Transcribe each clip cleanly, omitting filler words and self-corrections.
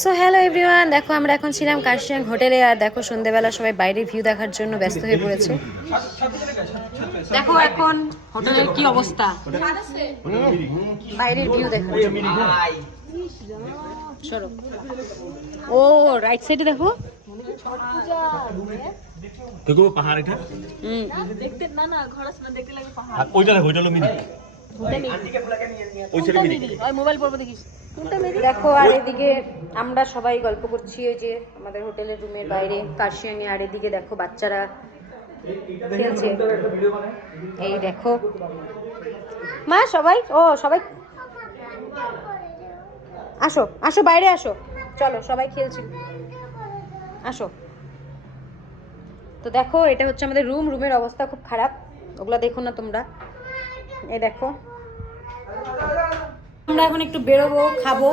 So hello everyone, দেখো আমরা এখন ছিলাম কার্শিয়াং হোটেলে। আর দেখো সন্ধ্যেবেলা সবাই বাইরের ভিউ দেখার জন্য ব্যস্ত হয়ে পড়েছে। দেখো এখন হোটেলের কি অবস্থা, বাইরের ভিউ দেখো। চলো, ও রাইট সাইডে দেখো, দেখো পাহাড় এটা। দেখতে না না ঘর আছে না, দেখতে লাগে পাহাড়। আর ওইটা দেখো, ওইটা হলো মিনি। ওই সাইডে মিনি। ওই মোবাইল পড়বো দেখিস। দেখো আর এদিকে আমরা সবাই গল্প করছি ওই যে আমাদের হোটেলের রুমের বাইরে কার্শিয়াংয়ে। আর এদিকে দেখো বাচ্চারা খেলছে। এই দেখো মা সবাই, ও সবাই আসো আসো বাইরে আসো, চলো সবাই খেলছি, আসো। তো দেখো এটা হচ্ছে আমাদের রুম, রুমের অবস্থা খুব খারাপ, ওগুলা দেখো না তোমরা। এই দেখো আমরা এখন একটু বেরোবো, খাবো,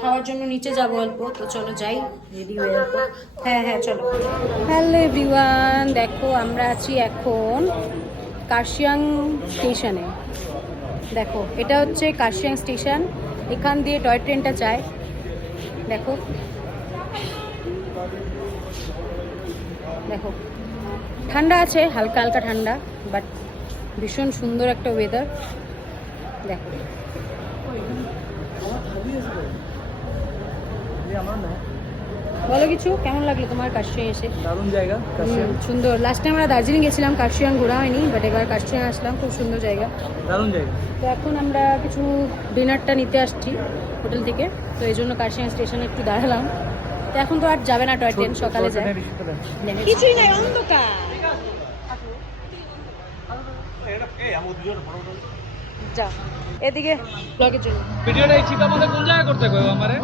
খাওয়ার জন্য নিচে যাবো অল্প। তো চলো যাই, রেডি হয়ে যাবো। হ্যাঁ হ্যাঁ চলো। হ্যালো এভরিওয়ান, দেখো আমরা আছি এখন কার্শিয়াং স্টেশনে। দেখো এটা হচ্ছে কার্শিয়াং স্টেশন, এখান দিয়ে টয় ট্রেনটা যায়। দেখো দেখো ঠান্ডা আছে, হালকা হালকা ঠান্ডা, বাট ভীষণ সুন্দর একটা ওয়েদার। দেখো বলো কিছু, কেমন লাগলো তোমার কার্শিয়াং এসে? দারুণ জায়গা, সুন্দর। লাস্ট টাইম আমরা দার্জিলিং গেছিলাম, কার্শিয়াং ঘোরা হয়নি, বাট এবার কার্শিয়াং আসলাম, খুব সুন্দর জায়গা, দারুণ জায়গা। তো এখন আমরা কিছু ডিনারটা নিতে আসছি হোটেল থেকে, তো এই জন্য কার্শিয়াং স্টেশনে একটু দাঁড়ালাম। তো এখন তো আর যাবে না টয় ট্রেন, সকালে যায়। কিছুই নাই, অন্ধকার। যা এদিকে ব্লগের জন্য ভিডিওটা এই চিন্তা মধ্যে কোন জায়গায় করতে কইবো আমারে?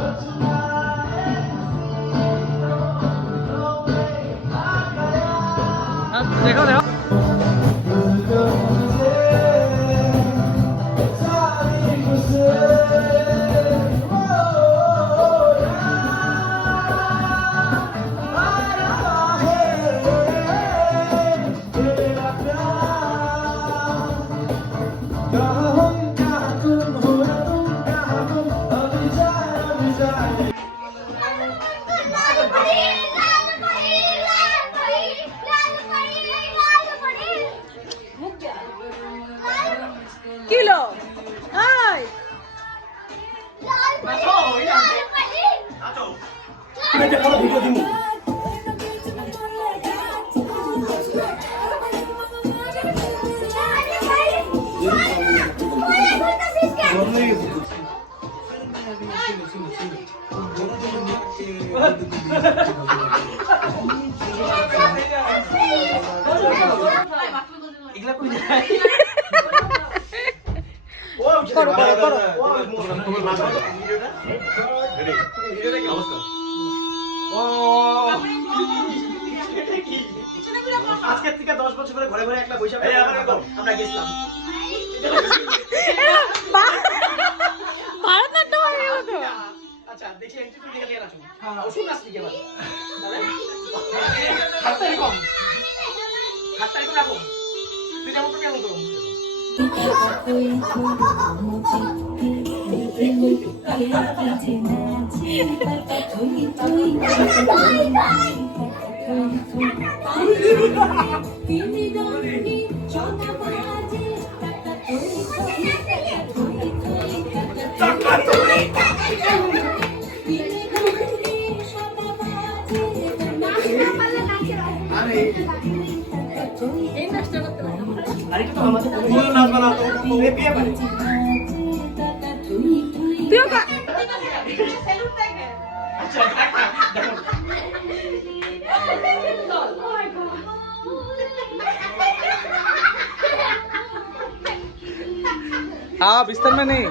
দেখো দেখো কিলো হাই করো করো করো। আজকের থেকে 10 বছর পরে ঘরে ঘরে একটা বৈশাখ আমরা গেছিলাম। ভারতনাট্যম হয়ে গেল তো। আচ্ছা দেখি এন্ট্রি করে নিয়ে আসুন। হ্যাঁ ওষুধ আসছে কি বলে? হাতটা এরকম। হাতটা এরকম রাখো। তুই যেমন করবি এমন করো। আরেকটু তো আমাদের কোনো নাচ বানাও তো বিয়ে পারে। তুইও কা আচ্ছা দেখো हाँ बिस्तर में नहीं।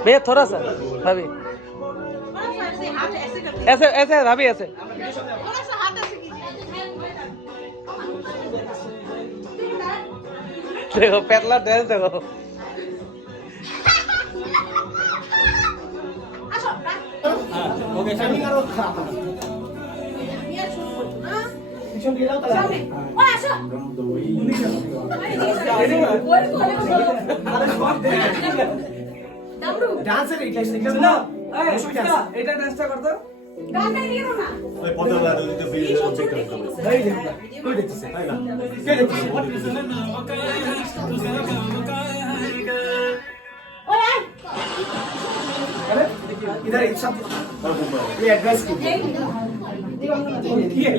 भैया थोड़ा सा भाभी ऐसे ऐसे भाभी ऐसे देखो पतला ड्रेस देखो ডান্সের এই ক্লাস দেখছ না এটা ডান্সটা করতে ওই পদ্মা দাদু দিতে বিল চেক করতে হবে এই দেখ কই দেখছিস তাই না কে দেখছিস अरे इधर एक शब्द ये एड्रेस की है